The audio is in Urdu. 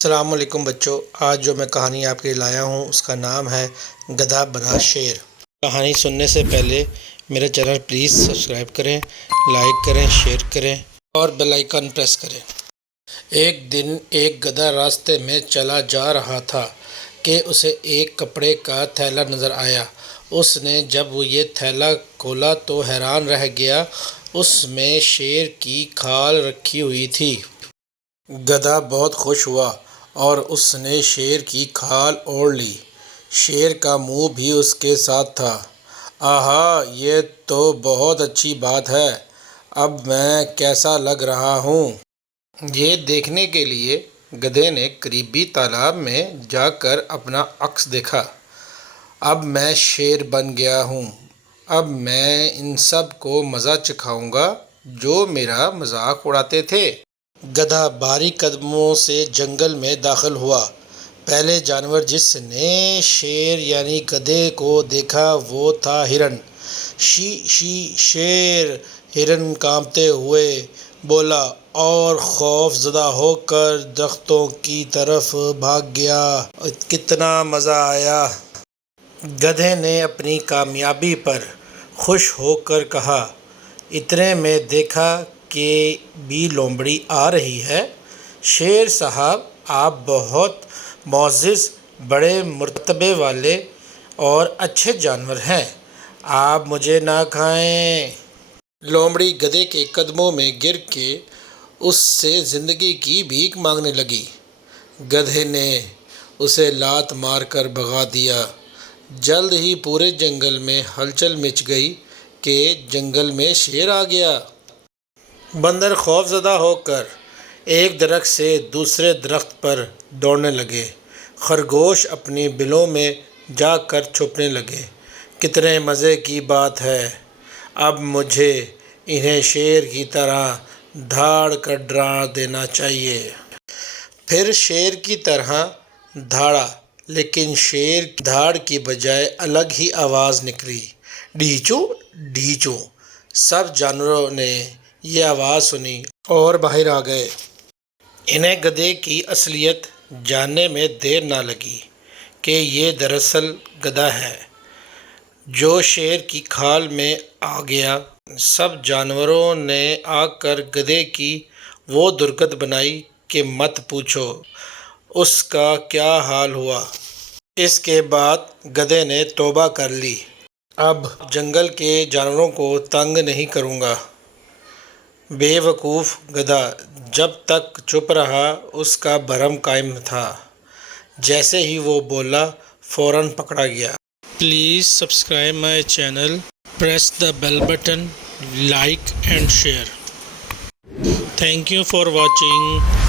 السلام علیکم بچوں، آج جو میں کہانی آپ کے لیے لایا ہوں اس کا نام ہے گدھا بنا شیر۔ کہانی سننے سے پہلے میرے چینل پلیز سبسکرائب کریں، لائک کریں، شیئر کریں اور بیل آئیکن پریس کریں۔ ایک دن ایک گدھا راستے میں چلا جا رہا تھا کہ اسے ایک کپڑے کا تھیلا نظر آیا۔ اس نے جب وہ یہ تھیلا کھولا تو حیران رہ گیا، اس میں شیر کی کھال رکھی ہوئی تھی۔ گدھا بہت خوش ہوا اور اس نے شیر کی کھال اوڑھ لی۔ شیر کا منہ بھی اس کے ساتھ تھا۔ آہا، یہ تو بہت اچھی بات ہے، اب میں کیسا لگ رہا ہوں؟ یہ دیکھنے کے لیے گدھے نے قریبی تالاب میں جا کر اپنا عکس دیکھا۔ اب میں شیر بن گیا ہوں، اب میں ان سب کو مزہ چکھاؤں گا جو میرا مذاق اڑاتے تھے۔ گدھا بھاری قدموں سے جنگل میں داخل ہوا۔ پہلے جانور جس نے شیر یعنی گدھے کو دیکھا وہ تھا ہرن۔ شی شی شیر! ہرن کانپتے ہوئے بولا اور خوف زدہ ہو کر درختوں کی طرف بھاگ گیا۔ کتنا مزہ آیا! گدھے نے اپنی کامیابی پر خوش ہو کر کہا۔ اتنے میں دیکھا کہ بھی لومڑی آ رہی ہے۔ شیر صاحب، آپ بہت معزز، بڑے مرتبے والے اور اچھے جانور ہیں، آپ مجھے نہ کھائیں۔ لومڑی گدھے کے قدموں میں گر کے اس سے زندگی کی بھیک مانگنے لگی۔ گدھے نے اسے لات مار کر بھگا دیا۔ جلد ہی پورے جنگل میں ہلچل مچ گئی کہ جنگل میں شیر آ گیا۔ بندر خوف زدہ ہو کر ایک درخت سے دوسرے درخت پر دوڑنے لگے۔ خرگوش اپنی بلوں میں جا کر چھپنے لگے۔ کتنے مزے کی بات ہے، اب مجھے انہیں شیر کی طرح دھاڑ کر ڈرا دینا چاہیے۔ پھر شیر کی طرح دھاڑا، لیکن شیر کی دھاڑ کی بجائے الگ ہی آواز نکلی، ڈھیچو ڈھیچو۔ سب جانوروں نے یہ آواز سنی اور باہر آ گئے۔ انہیں گدھے کی اصلیت جاننے میں دیر نہ لگی کہ یہ دراصل گدھا ہے جو شیر کی کھال میں آ گیا۔ سب جانوروں نے آ کر گدھے کی وہ درگت بنائی کہ مت پوچھو اس کا کیا حال ہوا۔ اس کے بعد گدھے نے توبہ کر لی، اب جنگل کے جانوروں کو تنگ نہیں کروں گا۔ بے وقوف گدھا جب تک چپ رہا اس کا بھرم قائم تھا، جیسے ہی وہ بولا فوراً پکڑا گیا۔ Please subscribe my channel, press the bell button, like and share. Thank you for watching.